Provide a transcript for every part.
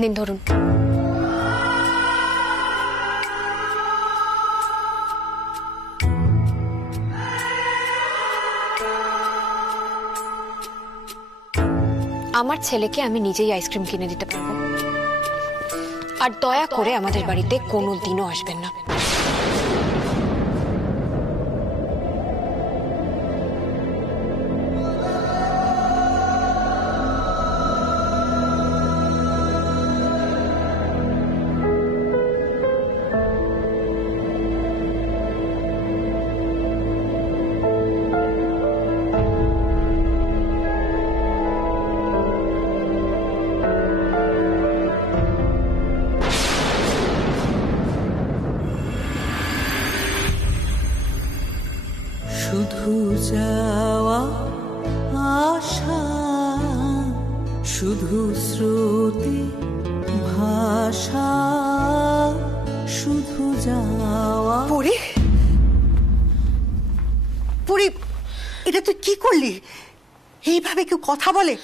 নিন ধরুন। আমার ছেলেকে আমি নিজেই আইসক্রিম কিনে দিতে পারবো, আর দয়া করে আমাদের বাড়িতে কোনোদিনও আসবেন না। শুধু যাওয়া আশা, শুধু স্রোতে ভাষা, শুধু যাওয়া। পুরি, পুরি, এটা তুই কি করলি? এইভাবে কেউ কথা বলে?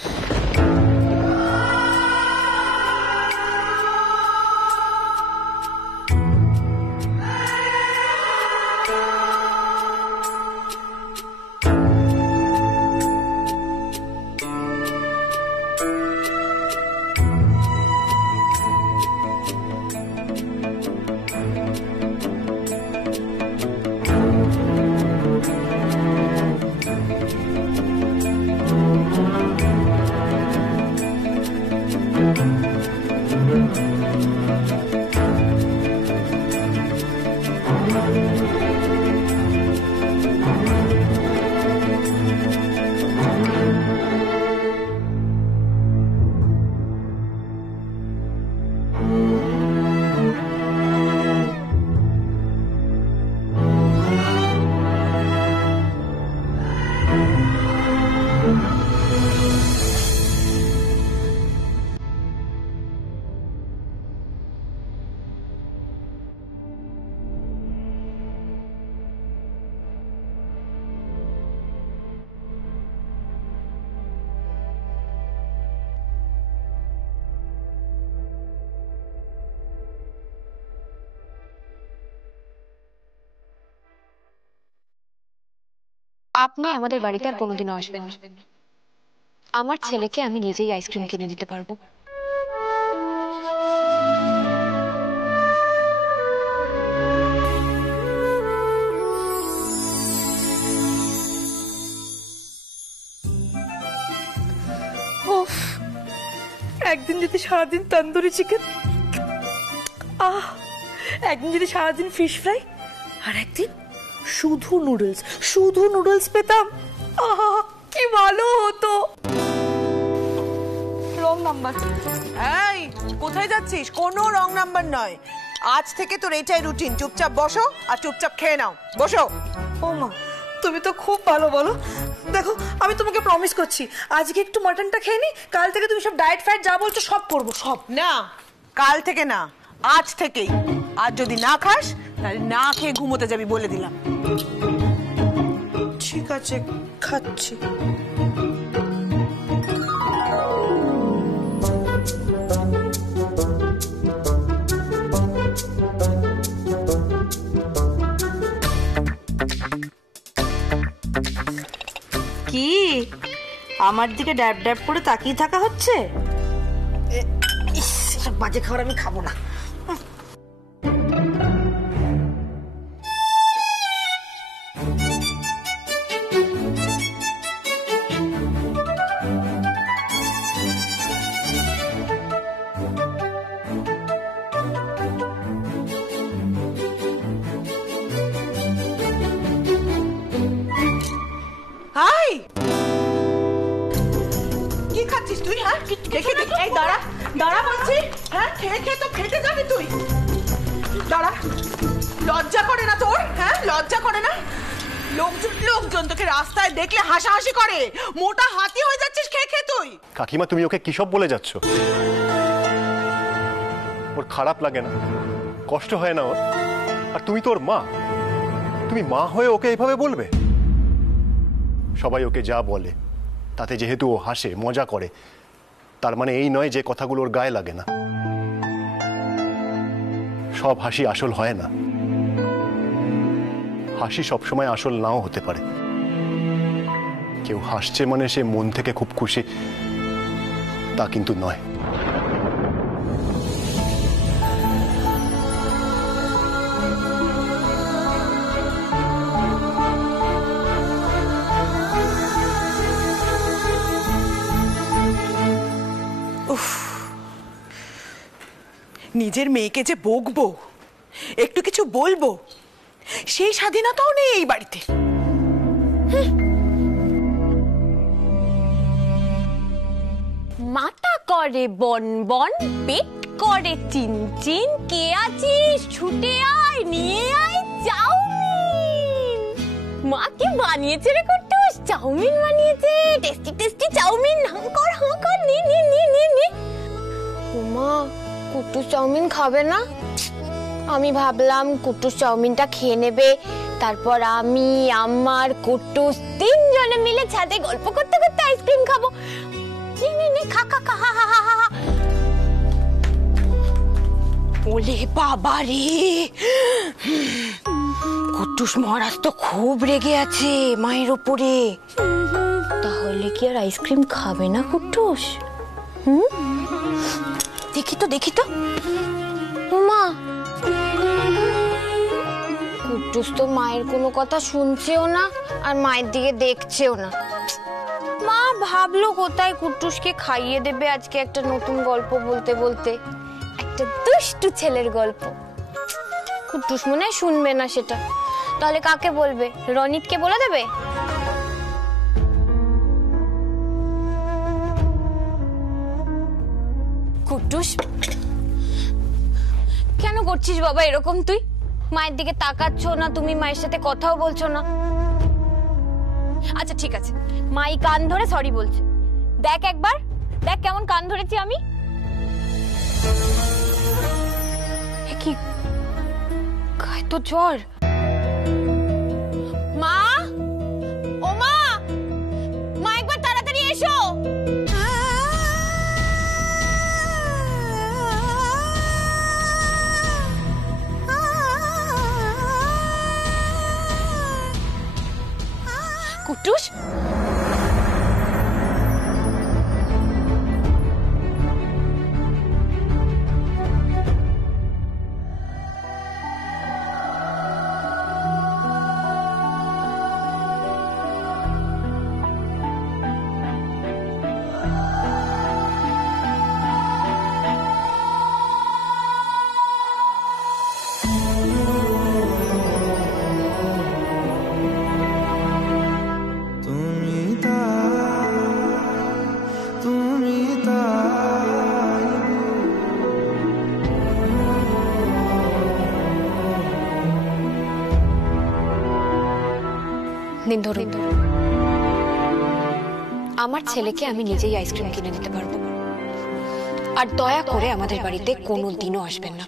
আপনি আমাদের বাড়িতে আর কোনোদিনও আসবেন না। আমার ছেলেকে আমি নিজেই আইসক্রিম কিনে দিতে পারবো। একদিন যদি সারাদিন তন্দুরি চিকেন, একদিন যদি সারাদিন ফিশ ফ্রাই, আর একদিন শুধু নুডলস পেতাম, কি ভালো হতো। Wrong number. এই কোথায় যাচ্ছিস? কোনো রং নাম্বার নয়, আজ থেকে তোর এটাই রুটিন। চুপচাপ বসো আর চুপচাপ খেয়ে নাও। বসো। ও মা, তুমি তো খুব ভালো। বলো, দেখো আমি তোমাকে প্রমিস করছি, আজকে একটু মাটনটা খেয়ে নি, কাল থেকে তুমি সব ডায়েট ফাইট যা বলছো সব করবো। সব না, কাল থেকে না, আজ থেকেই। আর যদি না খাস তাহলে না খেয়ে ঘুমোতে যাবি, বলে দিলাম। ঠিক আছে, খাচ্ছি। কি আমার দিকে ড্যাব ড্যাব করে তাকিয়ে থাকা হচ্ছে? এসব বাজে খাবার আমি খাবো না। কি খাচ্ছিস তুই? হ্যাঁ, দেখে দেখে। এই দাঁড়া দাঁড়া বলছি। হ্যাঁ, খেয়ে খেয়ে তো ফেটে যাবি তুই। দাঁড়া, লজ্জা করে না তোর? হ্যাঁ, লজ্জা করে না? লোকজন তোকে রাস্তায় দেখলে হাসাহাসি করে। মোটা হাতি হয়ে যাচ্ছিস খেয়ে খেয়ে তুই। কাকিমা, তুমি ওকে কি সব বলে যাচ্ছ? ওর খারাপ লাগে না? কষ্ট হয় না ওর? আর তুমি তো ওর মা, তুমি মা হয়ে ওকে এইভাবে বলবে? সবাই ওকে যা বলে তাতে যেহেতু ও হাসে, মজা করে, তার মানে এই নয় যে কথাগুলো ওর গায়ে লাগে না। সব হাসি আসল হয় না, হাসি সবসময় আসল নাও হতে পারে। কেউ হাসছে মানে সে মন থেকে খুব খুশি, তা কিন্তু নয়। নিজের মেয়েকে যে বকবো, একটু কিছু বলবো, সেই স্বাধীনতাও নেই এই বাড়িতে। মাথা করে বন বন, পেট করে চিন চিন, কে আছিস ছুটে আয়, নিয়ে আয় চাউমিন। মা কি বানিয়েছে রে কুট্টুস? চাউমিন বানিয়েছে, টেস্টি টেস্টি চাউমিন। হাঁকর হাঁকর, নে নে নে নে নে। মা, কুট্টুস চাউমিন খাবে না? আমি ভাবলাম কুট্টুস চাউমিনটা খেয়ে নেবে, তারপর আমি, আমার, কুট্টুস তিনজনে মিলে ছাদে গল্প করতে করতে আইসক্রিম খাবো। নে নে নে, খা খা খা, হা হা হা হা। ওলে বাবা রে, কুট্টুস মহারাজ তো খুব রেগে আছে মায়ের ওপরে। তাহলে কি আর আইসক্রিম খাবে না কুট্টুস? দেখি তো দেখি তো। মা, কুট্টুস তো মায়ের কোনো কথা শুনছেও না আর মায়ের দিকে দেখছেও না। মা ভাবলো কোথায় কুট্টুসকে খাইয়ে দেবে আজকে একটা নতুন গল্প বলতে বলতে, একটা দুষ্টু ছেলের গল্প। কুট্টুস মনে হয় শুনবে না সেটা, তাহলে কাকে বলবে? রনিতকে বলে দেবে? কুট্টুস, কেন করছিস বাবা এরকম? তুই মায়ের দিকে তাকাচ্ছ না, তুমি মায়ের সাথে কথাও বলছো না। আচ্ছা ঠিক আছে, মাই কান ধরে সরি বলছে, দেখ একবার, দেখ কেমন কান ধরেছি আমি। কি গায়ে তো জ্বর। মা, ও মা, মা একবার তাড়াতাড়ি এসো। কুট্টুস, দিন ধরুন, আমার ছেলেকে আমি নিজেই আইসক্রিম কিনে দিতে পারবো, আর দয়া করে আমাদের বাড়িতে কোনো দিনও আসবেন না।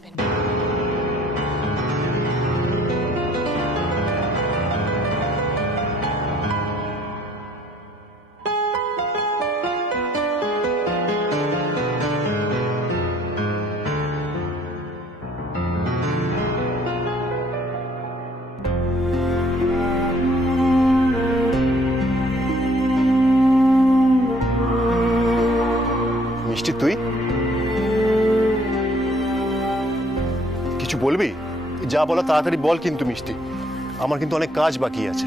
মিষ্টি, তুই কিছু বলবি? যা বলা তাড়াতাড়ি বল কিন্তু মিষ্টি, আমার কিন্তু অনেক কাজ বাকি আছে।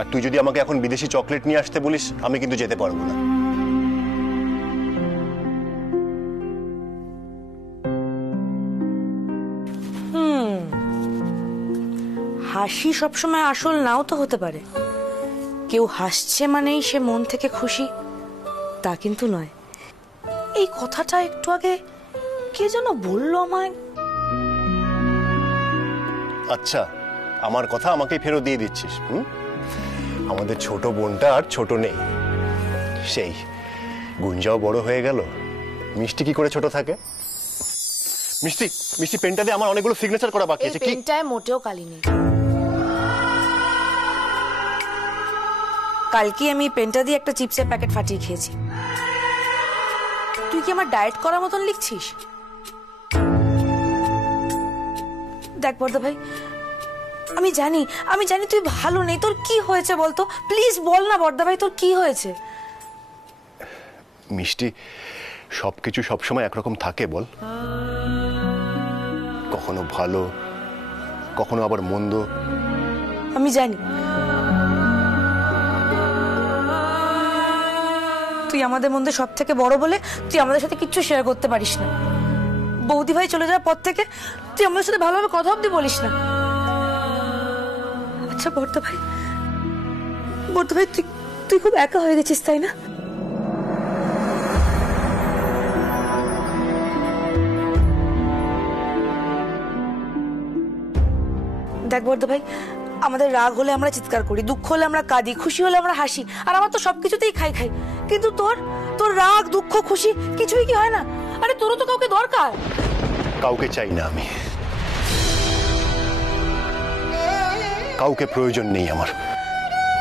আর তুই যদি আমাকে এখন বিদেশি চকলেট নিয়ে আসতে বলিস, আমি কিন্তু যেতে পারবো না। হাসি সবসময় আসল নাও তো হতে পারে। কেউ হাসছে মানেই সে মন থেকে খুশি, তা কিন্তু নয়। এই কথাটা একটু আগে কে যেন বললো আমায়। আচ্ছা, আমার কথা আমাকেই ফেরত দিয়ে দিচ্ছিস? আমাদের ছোট বোনটা আর ছোট নেই, সেই গুঞ্জাও বড় হয়ে গেল, মিষ্টি কি করে ছোট থাকে? মিষ্টি, মিষ্টি পেনটা দিয়ে আমার অনেকগুলো সিগনেচার করা বাকি আছে। কি পেনটায় মোটেও কালি নেই। কালকে আমি পেনটা দিয়ে একটা চিপসের প্যাকেট ফাটিয়ে খেয়েছি। তুই কি আমার ডায়েট করার মতন লিখছিস? দেখ বর্দা ভাই, আমি জানি তুই ভালো নেই। তোর কি হয়েছে বলতো, প্লিজ বল না বর্দা ভাই, তোর কি হয়েছে? মিষ্টি, সবকিছু সবসময় একরকম থাকে বল? কখনো ভালো, কখনো আবার মন্দ। আমি জানি তুই আমাদের মধ্যে সব থেকে বড় বলে তুই আমাদের সাথে কিচ্ছু শেয়ার করতে পারিস না। বৌদি ভাই চলে যাওয়ার পর থেকে তুই আমাদের সাথে ভালোভাবে কথা অব্দি বলিস না। আচ্ছা বর্দা ভাই তুই খুব একা হয়ে গেছিস, তাই না? দেখ বর্দা ভাই, আমাদের রাগ হলে আমরা চিৎকার করি, দুঃখ হলে আমরা কাঁদি, খুশি হলে আমরা হাসি, আর আমার তো সবকিছুতেই খাই। কিন্তু তোর রাগ, দুঃখ, খুশি কিছুই কি হয় না? আরে তোরও তো কাউকে দরকার। কাউকে চাই না আমি, কাউকে প্রয়োজন নেই আমার।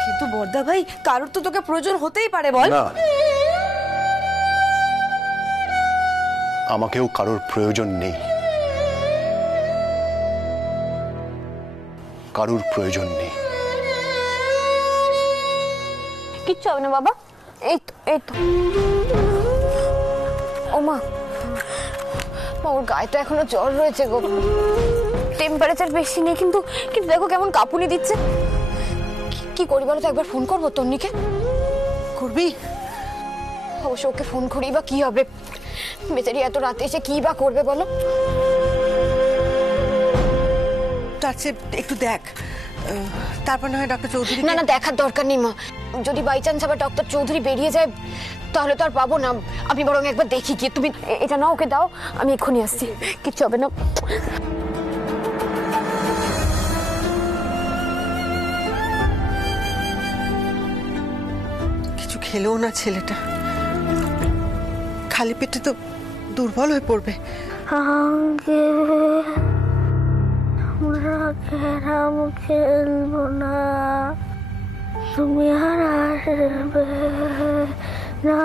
কিন্তু বর্দা ভাই, কারোর তো তোকে প্রয়োজন হতেই পারে, বল না, আমাকেও কারোর প্রয়োজন নেই, কারোর প্রয়োজন নেই। কিচ্ছু হবে না বাবা, এই তো ও মা, ওর গায়ে তো এখনো জ্বর রয়েছে গো, টেম্পারেচার বেশি নেই, কিন্তু দেখো কেমন কাঁপুনি দিচ্ছে। কি করি বলো তো? একবার ফোন করবো তন্নিকে? করবি? অবশ্য ওকে ফোন করি বা কি হবে, বেচারি এত রাতে এসে কি বা করবে বলো? তার চেয়ে একটু দেখ, তারপর না হয় ডক্টর চৌধুরী। না দেখার দরকার নেই মা, যদি বাই চান্স আবার ডক্টর চৌধুরী বেরিয়ে যায় তাহলে তো আর পাবো না। আমি বরং একবার দেখি গিয়ে, তুমি এটা নাও, ওকে দাও, আমি এক্ষুনি আসছি, কিচ্ছু হবে না। কিছু খেলেও না ছেলেটা, খালি পেটে তো দুর্বল হয়ে পড়বে। আমরা ক্যারাম খেলবো না, তুমি আর আসবে না,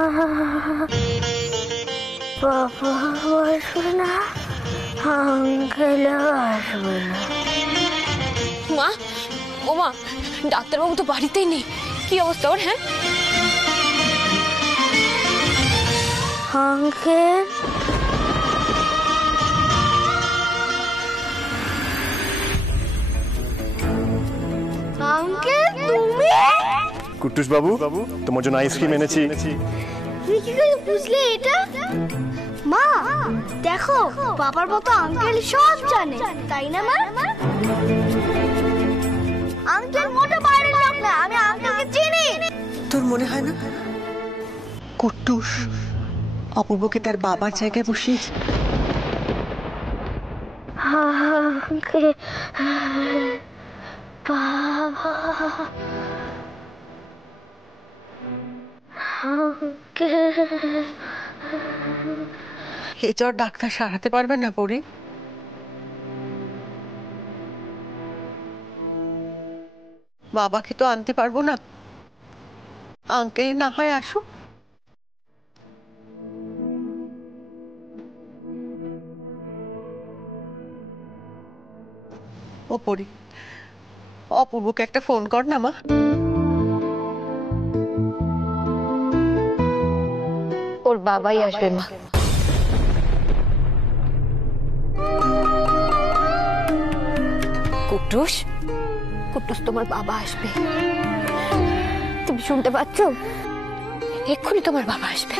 বাবা আসবে না, আঙ্কেলও আসবে না। মা, ও মা, ডাক্তারবাবু তো বাড়িতেই নেই, কি অবস্থা ওর? হ্যাঁ আঙ্কেল, আঙ্কেল তুমি? কুট্টুস বাবু, তোমার জন্য আইসক্রিম এনেছি। তুমি কি করে বুঝলে এটা? মা দেখো, বাবার মতো আঙ্কেল সব জানে, তাই না মা? আঙ্কেল মোটে বাইরের লোক না, আমি আঙ্কেলকে চিনি। তোর মনে হয় না কুট্টুস অপূর্বকে তার বাবার জায়গায় বসিয়েছে? আঙ্কেল, বাবা, এ জ্বর ডাক্তার সারাতে পারবে না পরি। বাবাকে তো আনতে পারবো না, আঙ্কেল না হয় আসুক। ও পরি, অপূর্বকে একটা ফোন কর না মা। ওর বাবাই আসবে মা। কুট্টুস, তোমার বাবা আসবে, তুমি শুনতে পাচ্ছ? এক্ষুনি তোমার বাবা আসবে।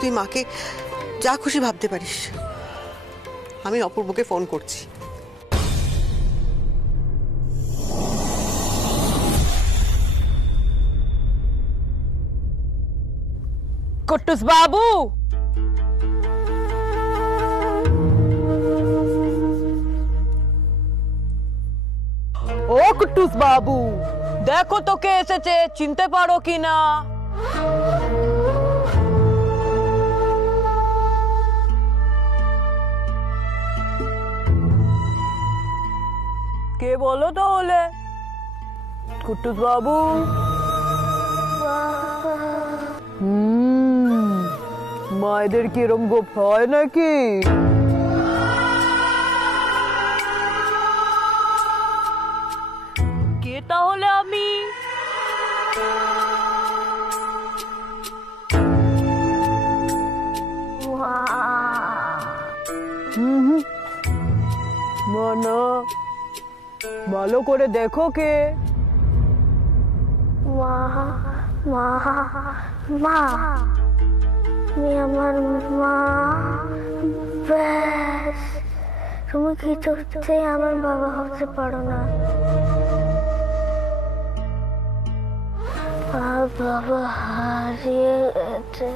তুই মাকে যা খুশি ভাবতে পারিস। আমি অপূর্বকে ফোন করছি। কুট্টুস বাবু, ও কুট্টুস বাবু, দেখো তো কে এসেছে, চিনতে পারো কিনা? কে বলো তাহলে? কুট্টুস বাবু। মায়েদের কি এরম গোপ হয় নাকি? কে তাহলে আমি? মানা, ভালো করে দেখো কে। মা মা মা, তুমি আমার মা। ব্যাস, তুমি কিছুতেই আমার বাবা হতে পারো না। আর বাবা হারিয়ে গেছে,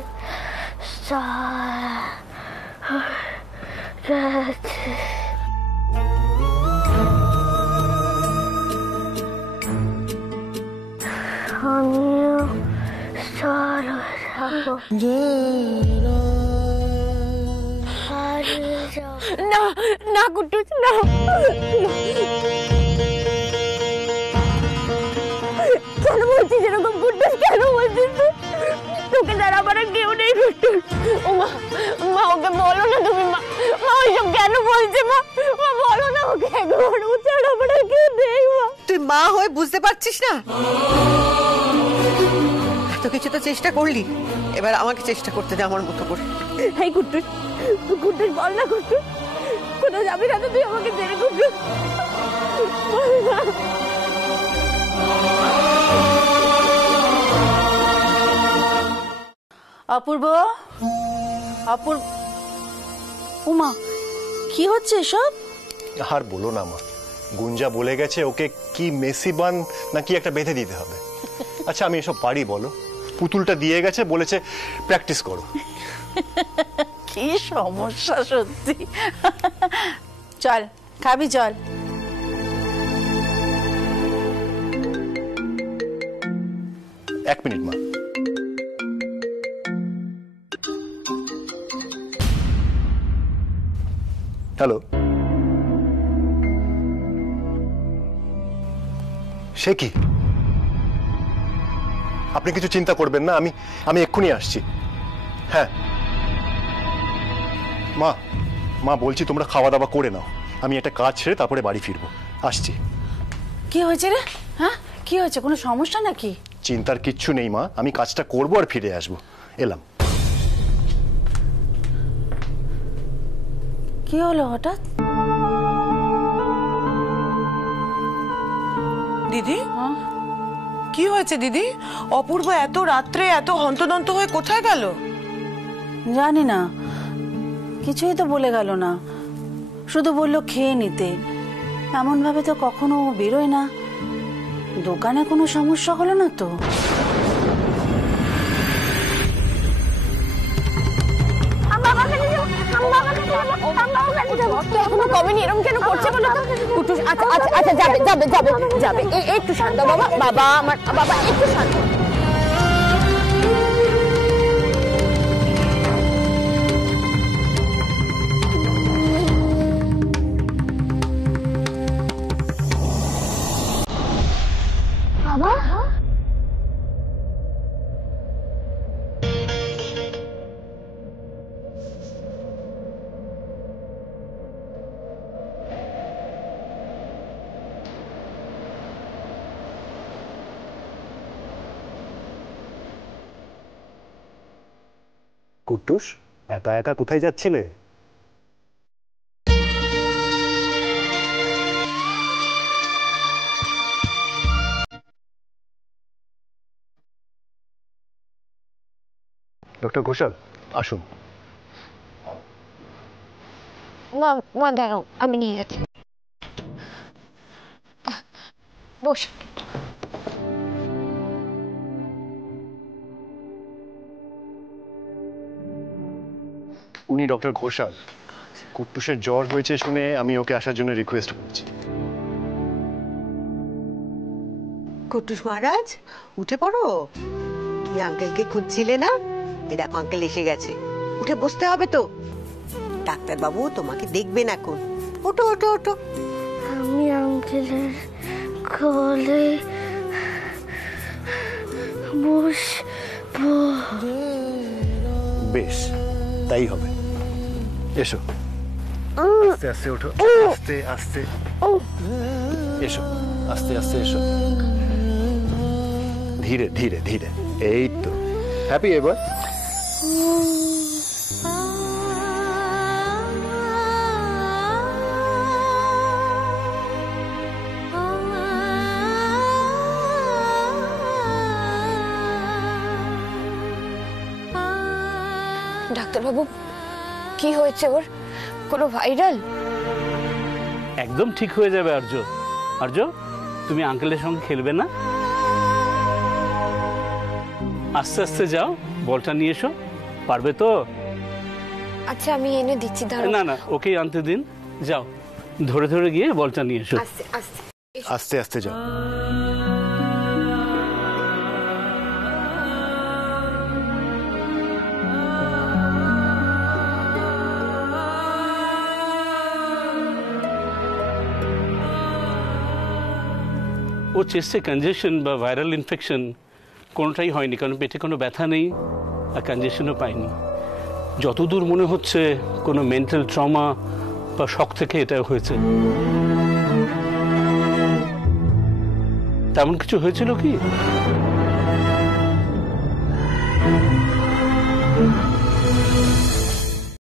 আমিও স্টার হয়ে যাবো। হারিয়ে যাবো না না কুট্টুস, না। কেন বলছিস এরকম কুট্টুস? কেন বলছিস? তোকে যারা আমার কেউ নেই কুট্টুস। ও মা, মা ওকে বলো না তুমি। মা মা ওইসব কেন বলছে? মা মা বলো না ওকে একবার। ও ছাড়া আমার কেউ নেই। মা তুই মা হয়ে বুঝতে পারছিস না? এত কিছু তো চেষ্টা করলি, এবার আমাকে চেষ্টা করতে দে আমার মতো করে। এই কুট্টুস, কুট্টুস বল না কুট্টুস, কোথাও যাবি না তো তুই আমাকে ছেড়ে? কুট্টুস বল না। অপূর্ব, অপূর্ব, উমা, কি হচ্ছে এসব? আর বলো না মা, গুঞ্জা বলে গেছে ওকে কি মেসি বান না কি একটা বেঁধে দিতে হবে। আচ্ছা আমি এসব পারি বলো? পুতুলটা দিয়ে গেছে, বলেছে প্র্যাকটিস করো। কি সমস্যা সত্যি। চল খাবি, চল। এক মিনিট মা। হ্যালো, সে কি? আপনি কিছু চিন্তা করবেন না, আমি এক্ষুনি আসছি। হ্যাঁ মা, মা বলছি তোমরা খাওয়া দাওয়া করে নাও, আমি একটা কাজ ছেড়ে তারপরে বাড়ি ফিরবো। আসছি। কি হয়েছে রে? হ্যাঁ, কি হয়েছে? কোনো সমস্যা নাকি? চিন্তার কিচ্ছু নেই মা, আমি কাজটা করবো আর ফিরে আসবো। এলাম। কি হলো হঠাৎ? দিদি, কি হয়েছে দিদি? অপূর্ব এত রাত্রে এত হন্তদন্ত হয়ে কোথায় গেল? জানি না, কিছুই তো বলে গেল না, শুধু বলল খেয়ে নিতে। এমন ভাবে তো কখনো বেরোয় না। দোকানে কোনো সমস্যা হলো না তো? এখনো কমেনি, এরকম কেন করছে বলো তো? কুট্টুস আচ্ছা আচ্ছা আচ্ছা, যাবে যাবে যাবে যাবে। একটু শান্ত বাবা, বাবা আমার বাবা, একটু শান্ত। বাবা, কুট্টুস, একা একা কোথায় যাচ্ছিলে? ডক্টর ঘোষাল, আসুন। মা দাঁড়াও, আমি নিয়ে যাচ্ছি। বস। উনি ডক্টর ঘোষাল। কুট্টুসের জ্বর হয়েছে শুনে আমি ওকে আসার জন্য রিকোয়েস্ট করছি। কুট্টুস মহারাজ, উঠে পড়ো। তুমি আঙ্কেলকে খুঁজছিলে না? এই দেখো আঙ্কেল এসে গেছে। উঠে বসতে হবে তো। ডাক্তারবাবু তোমাকে দেখবেন এখন। ওঠো ওঠো ওঠো। আমি আঙ্কেলের কোলে বসবো। বেশ, তাই হবে। এসো, আস্তে আস্তে ওঠো, আস্তে আস্তে এসো, আস্তে আস্তে এসো, ধীরে ধীরে ধীরে। এই তো, হ্যাপি এবার? ডাক্তারবাবু, কি হয়েছে ওর? কোনো ভাইরাল? একদম ঠিক হয়ে যাবে আর্য। আর্য, তুমি আঙ্কেলের সঙ্গে খেলবে না? আস্তে আস্তে যাও, বলটা নিয়ে এসো। পারবে তো? আচ্ছা, আমি এনে দিচ্ছি, দাঁড়াও। না না, ওকেই আনতে দিন। যাও, ধরে ধরে গিয়ে বলটা নিয়ে এসো। আস্তে আস্তে আস্তে আস্তে যাও। ও চেস্টে কনজেশন বা ভাইরাল ইনফেকশন কোনোটাই হয়নি, কারণ পেটে কোনো ব্যথা নেই আর কনজেশনও পাইনি। যতদূর মনে হচ্ছে কোনো মেন্টাল ট্রমা বা শক থেকে এটা হয়েছে। তেমন কিছু হয়েছিল কি?